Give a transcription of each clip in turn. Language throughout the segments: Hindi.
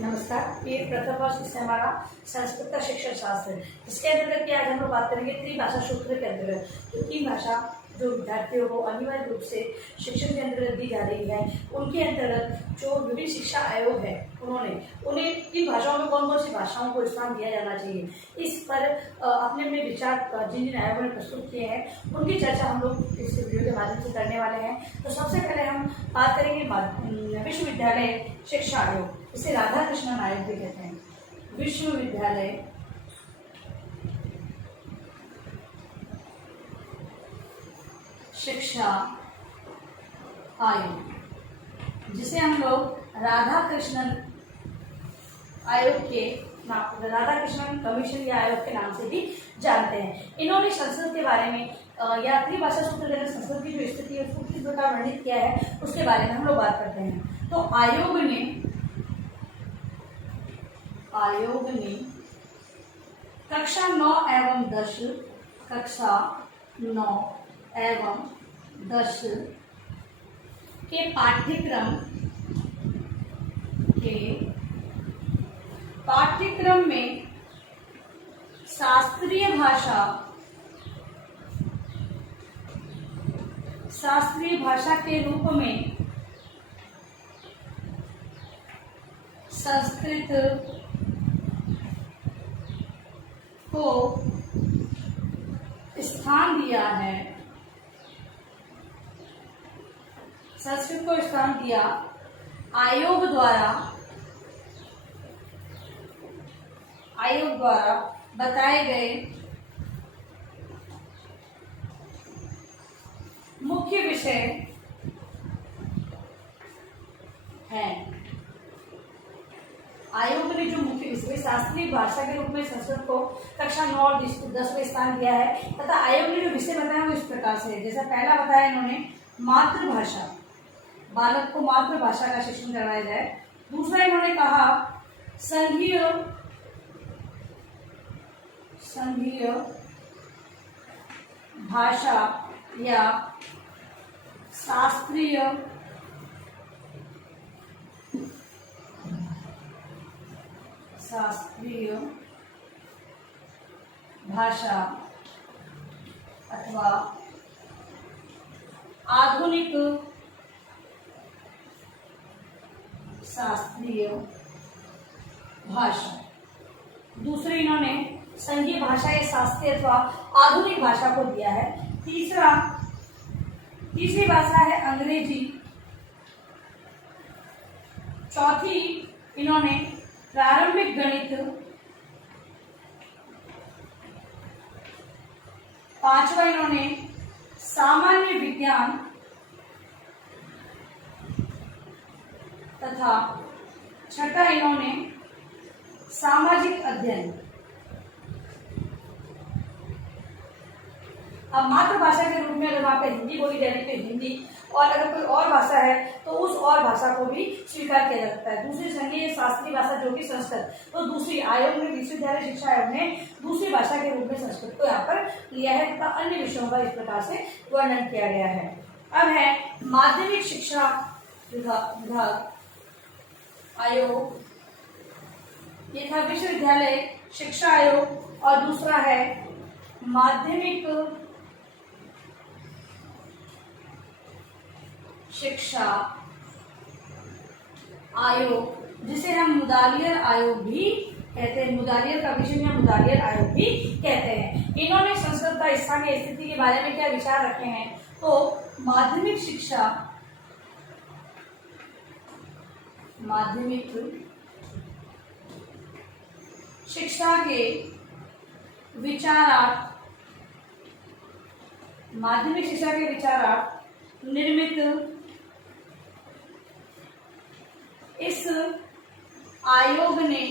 नमस्कार। ये प्रथम वर्ष से हमारा संस्कृत का शिक्षण शास्त्र है। इसके अंतर्गत क्या आज हम लोग बात करेंगे त्रिभाषा सूत्र के अंतर्गत। तो तीन भाषा जो विद्यार्थियों को अनिवार्य रूप से शिक्षण के अंतर्गत दी जा रही है, उनके अंतर्गत जो विभिन्न शिक्षा आयोग है उन्हें तीन भाषाओं में कौन कौन सी भाषाओं को स्थान दिया जाना चाहिए, इस पर अपने अपने विचार जिन जिन आयोगों ने प्रस्तुत किए हैं उनकी चर्चा हम लोग इस वीडियो के माध्यम से करने वाले हैं। तो सबसे पहले हम बात करेंगे विश्वविद्यालय शिक्षा आयोग, इसे राधा कृष्णन आयोग भी कहते हैं। विश्वविद्यालय शिक्षा आयोग, जिसे हम लोग राधा कृष्णन आयोग के नाम, राधा कृष्णन कमीशन या आयोग के नाम से भी जानते हैं। इन्होंने संस्कृत के बारे में या त्रिभाषा सूत्र के अंदर संस्कृत की जो स्थिति है उसको किस प्रकार वर्णित किया है उसके बारे में हम लोग बात करते हैं। तो आयोग ने कक्षा 9 एवं 10 के पाठ्यक्रम में शास्त्रीय भाषा के रूप में संस्कृत को स्थान दिया है। संस्कृत को स्थान दिया। आयोग द्वारा बताए गए मुख्य विषय हैं। आयोग ने जो मुख्य विषय शास्त्रीय भाषा के रूप में संस्कृत को कक्षा 9 और 10 में स्थान दिया है, तथा आयोग ने जो विषय बताया वो इस प्रकार से है। जैसा पहला बताया इन्होंने, मातृभाषा, बालक को मातृभाषा का शिक्षण करवाया जाए। दूसरा इन्होंने कहा संघीय भाषा या शास्त्रीय भाषा अथवा आधुनिक शास्त्रीय भाषा। दूसरी इन्होंने संघीय भाषा या शास्त्रीय अथवा आधुनिक भाषा को दिया है। तीसरी भाषा है अंग्रेजी। चौथी इन्होंने प्रारंभिक गणित। पांचवा इन्होंने सामान्य विज्ञान तथा छठा इन्होंने सामाजिक अध्ययन। अब मातृभाषा के रूप में अगर वहाँ पे हिंदी बोली जाए तो हिंदी, और अगर कोई और भाषा है तो उस और भाषा को भी स्वीकार किया जा सकता है। दूसरी संघीय शास्त्रीय भाषा जो कि संस्कृत, तो दूसरी आयोग में विश्वविद्यालय शिक्षा आयोग ने दूसरी भाषा के रूप में संस्कृत को यहाँ पर लिया है तथा अन्य विषयों का इस प्रकार से वर्णन किया गया है। अब है माध्यमिक शिक्षा विभाग आयोग, ये था विश्वविद्यालय शिक्षा आयोग, और दूसरा है माध्यमिक शिक्षा आयोग, जिसे हम मुदालियर आयोग भी कहते हैं। मुदालियर कमीशन या मुदालियर आयोग भी कहते हैं। इन्होंने संस्कृत का स्थानीय स्थिति के बारे में क्या विचार रखे हैं, तो माध्यमिक शिक्षा के विचारार्थ निर्मित इस आयोग ने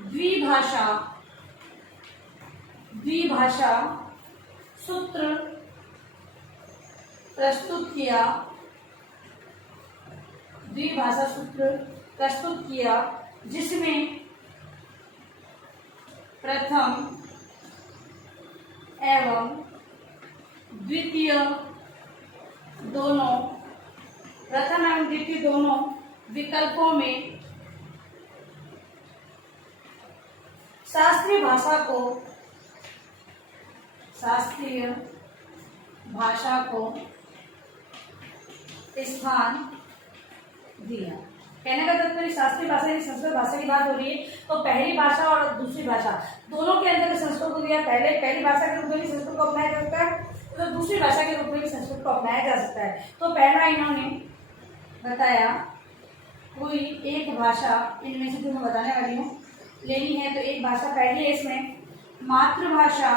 द्विभाषा सूत्र प्रस्तुत किया, जिसमें प्रथम एवं द्वितीय दोनों विकल्पों में शास्त्रीय भाषा को स्थान दिया। कहने का तात्पर्य शास्त्रीय भाषा यानी संस्कृत भाषा की बात हो रही है, तो पहली भाषा और दूसरी भाषा दोनों के अंदर संस्कृत को दिया। पहली भाषा के रूप में भी संस्कृत को अपनाया जा सकता है, तो दूसरी भाषा के रूप में भी संस्कृत को अपनाया जा सकता है। तो पहला इन्होंने बताया कोई एक भाषा, इनमें से जो मैं बताने वाली हूँ लेनी है, तो एक भाषा पहली है इसमें मातृभाषा,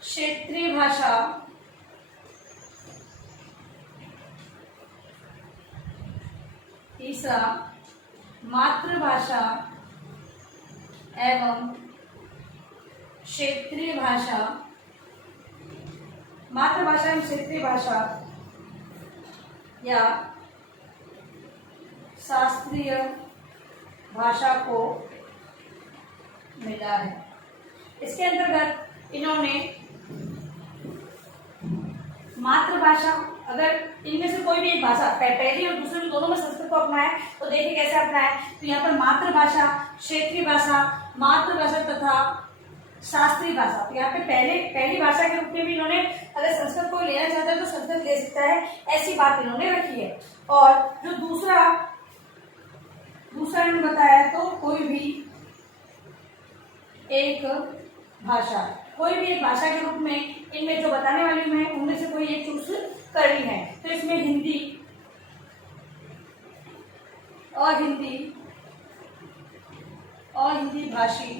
क्षेत्रीय भाषा, तीसरा मातृभाषा एवं क्षेत्रीय भाषा, मातृभाषा एवं क्षेत्रीय भाषा या शास्त्रीय भाषा को मिला है। इसके अंतर्गत इन्होंने मातृभाषा, अगर इनमें से कोई भी एक भाषा पहली और दूसरी दोनों में संस्कृत को अपनाए तो देखिए कैसे अपनाए। तो यहाँ पर मातृभाषा, क्षेत्रीय भाषा, मातृभाषा तथा शास्त्रीय भाषा, तो यहाँ पे पहली भाषा के रूप में भी इन्होंने अगर संस्कृत को लेना चाहता है तो संस्कृत ले सकता है, ऐसी बात इन्होंने रखी है। और जो दूसरा इन्होंने बताया तो कोई भी एक भाषा, कोई भी एक भाषा के रूप में इनमें जो बताने वाली हूं मैं उनमें से कोई एक चूज करनी है। तो इसमें हिंदी भाषी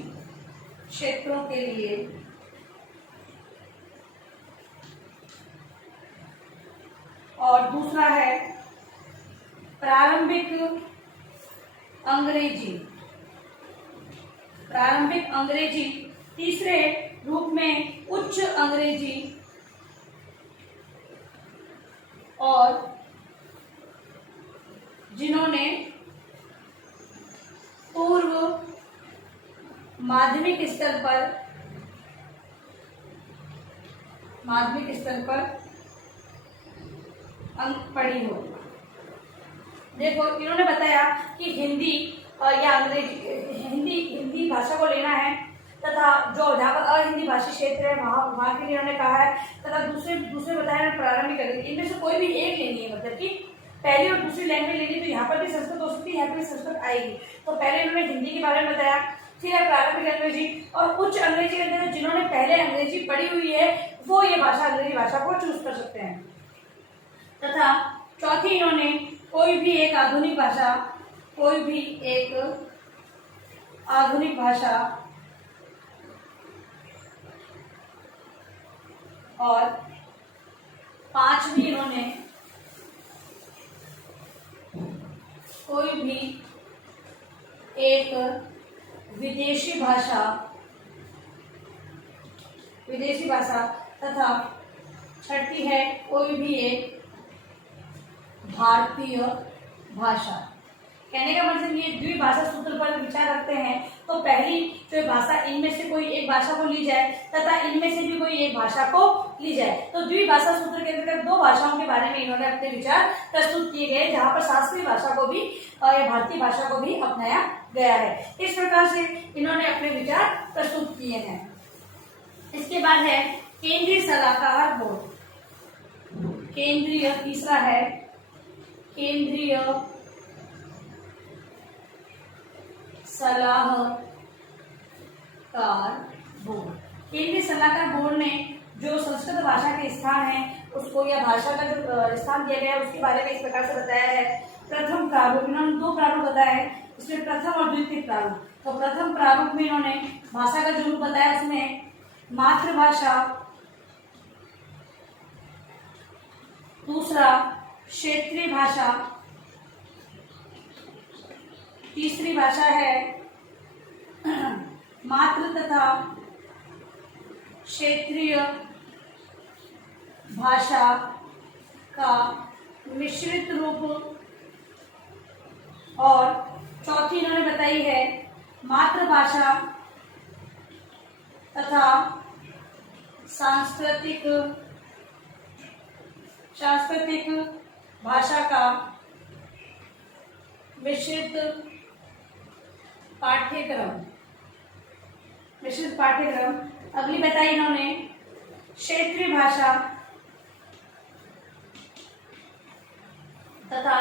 क्षेत्रों के लिए और दूसरा है प्रारंभिक अंग्रेजी, तीसरे रूप में उच्च अंग्रेजी और जिन्होंने पूर्व माध्यमिक स्तर पर अंक पढ़ी हो। देखो इन्होंने बताया कि हिंदी या अंग्रेजी, हिंदी भाषा को लेना है तथा जो जहाँ पर अहिंदी भाषी क्षेत्र है वहाँ के लिए उन्होंने कहा है, तथा दूसरे बताया प्रारंभिक अंग्रेजी, इनमें से कोई भी एक लेनी है, मतलब कि पहली और दूसरी लैंग्वेज लेनी। तो यहाँ पर भी संस्कृत हो सकती है, यहाँ पर भी संस्कृत आएगी। तो पहले इन्होंने हिंदी के बारे में बताया, फिर है प्रारंभिक अंग्रेजी और उच्च अंग्रेजी के अंदर जिन्होंने पहले अंग्रेजी पढ़ी हुई है वो ये भाषा अंग्रेजी भाषा को चूज कर सकते हैं। तथा चौथी इन्होंने कोई भी एक आधुनिक भाषा और पांचवी इन्होंने कोई भी एक विदेशी भाषा तथा छठी है कोई भी एक भारतीय भाषा। कहने का मतलब ये द्विभाषा सूत्र पर विचार रखते हैं। तो पहली जो भाषा इनमें से कोई एक भाषा को ली जाए तथा इनमें से भी कोई एक भाषा को ली जाए। तो द्विभाषा सूत्र के अंतर्गत दो भाषाओं के बारे में इन्होंने अपने विचार प्रस्तुत किए गए, जहाँ पर शास्त्रीय भाषा को भी और भारतीय भाषा को भी अपनाया गया है। इस प्रकार से इन्होंने अपने विचार प्रस्तुत किए हैं। इसके बाद है केंद्रीय सलाहकार बोर्ड। तीसरा है केंद्रीय सलाहकार बोर्ड। केंद्रीय सलाहकार बोर्ड ने जो संस्कृत भाषा के स्थान है उसको या भाषा का जो स्थान दिया गया है उसके बारे में इस प्रकार से बताया है। प्रथम प्रारूप, इन्होंने दो प्रारूप बताया है, इसमें प्रथम और द्वितीय प्रारूप। तो प्रथम प्रारूप में इन्होंने भाषा का जो रूप बताया उसमें मातृभाषा, दूसरा क्षेत्रीय भाषा, तीसरी भाषा है मातृ तथा क्षेत्रीय भाषा का मिश्रित रूप, और चौथी इन्होंने बताई है मातृभाषा तथा सांस्कृतिक सांस्कृतिक भाषा का मिश्रित पाठ्यक्रम। मिश्रित पाठ्यक्रम। अगली बताई इन्होंने क्षेत्रीय भाषा तथा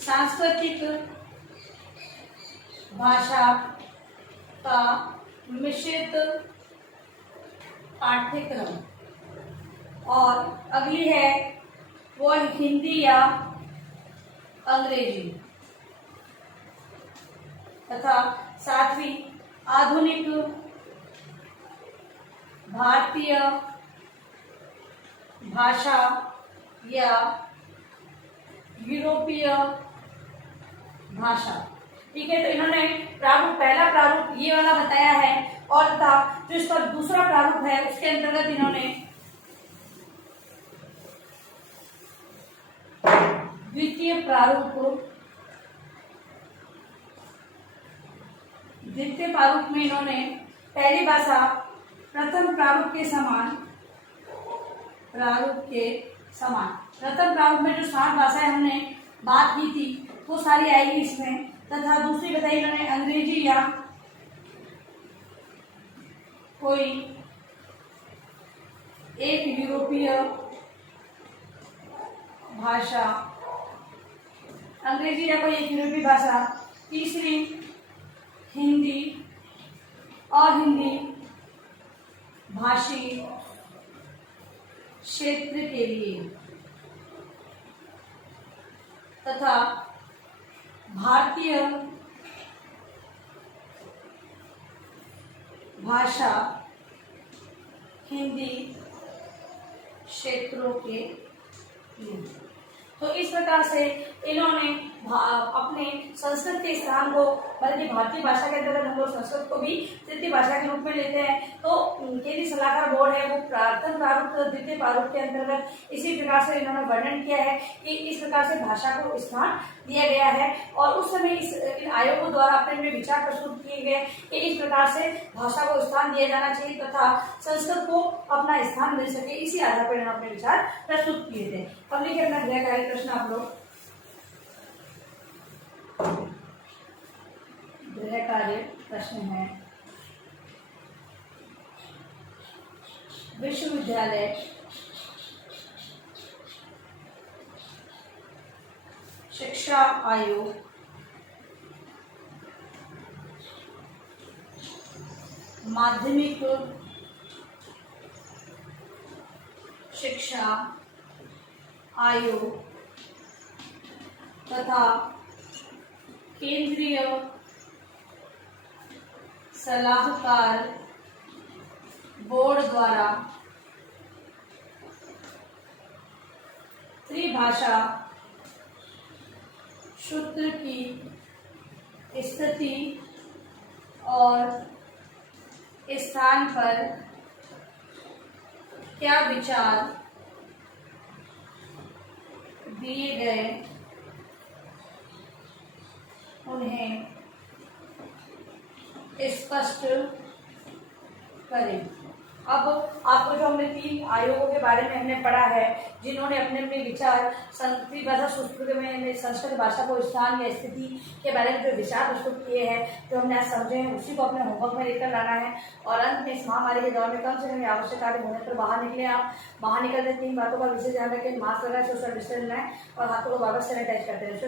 सांस्कृतिक भाषा का मिश्रित पाठ्यक्रम। और अगली है वो हिंदी या अंग्रेजी तथा सातवीं आधुनिक भारतीय भाषा या यूरोपीय भाषा। ठीक है, तो इन्होंने प्रारूप, पहला प्रारूप ये वाला बताया है और तथा जो इसका दूसरा प्रारूप है उसके अंतर्गत इन्होंने द्वितीय प्रारूप में इन्होंने पहली भाषा प्रथम प्रारूप के समान प्रथम प्रारूप में जो 7 भाषाएं हमने बात की थी वो सारी आएगी इसमें। तथा दूसरी बताई इन्होंने अंग्रेजी या कोई एक यूरोपीय भाषा, अंग्रेजी या कोई एक यूरोपीय भाषा। तीसरी हिंदी और हिंदी भाषी क्षेत्र के लिए तथा भारतीय भाषा हिंदी क्षेत्रों के लिए। तो इस प्रकार से इन्होंने अपने संस्कृत के स्थान को, बल्कि भारतीय भाषा के अंतर्गत हम लोग संस्कृत को भी तृतीय भाषा के रूप में लेते हैं। तो केंद्रीय सलाहकार बोर्ड है वो प्रथम प्रारूप द्वितीय प्रारूप के अंतर्गत इसी प्रकार से इन्होंने वर्णन किया है कि इस प्रकार से भाषा को स्थान दिया गया है। और उस समय इन आयोगों द्वारा अपने में विचार प्रस्तुत किए गए कि इस प्रकार से भाषा को स्थान दिया जाना चाहिए तथा संस्कृत को अपना स्थान मिल सके, इसी आधार पर इन्होंने अपने विचार प्रस्तुत किए थे। अगली के अंदर गृह कार्य प्रश्न आप लोग गृह कार्य प्रश्न है विश्वविद्यालय शिक्षा आयोग माध्यमिक शिक्षा आयोग तथा केंद्रीय सलाहकार बोर्ड द्वारा त्रिभाषा सूत्र की स्थिति और स्थान पर क्या विचार दिए गए उन्हें स्पष्ट करें। अब आपको जो हमने 3 आयोगों के बारे में हमने पढ़ा है जिन्होंने अपने अपने विचार संस्कृत भाषा सूत्र में संस्कृत भाषा को स्थान या स्थिति के बारे में जो विचार प्रस्तुत किए हैं, जो हमने आज समझे हैं, उसी को अपने होमवर्क में लेकर लाना है। और अंत में इस महामारी के दौर में कम से कम आवश्यक कार्य होने पर बाहर निकले। आप बाहर निकलते 3 बातों का विशेष ध्यान रखें। मास्क लगाए, सोशल डिस्टेंस रहें और हाथों को वापस सैनिटाइज करते रहें।